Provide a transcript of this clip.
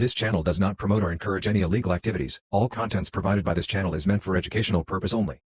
This channel does not promote or encourage any illegal activities. All contents provided by this channel is meant for educational purpose only.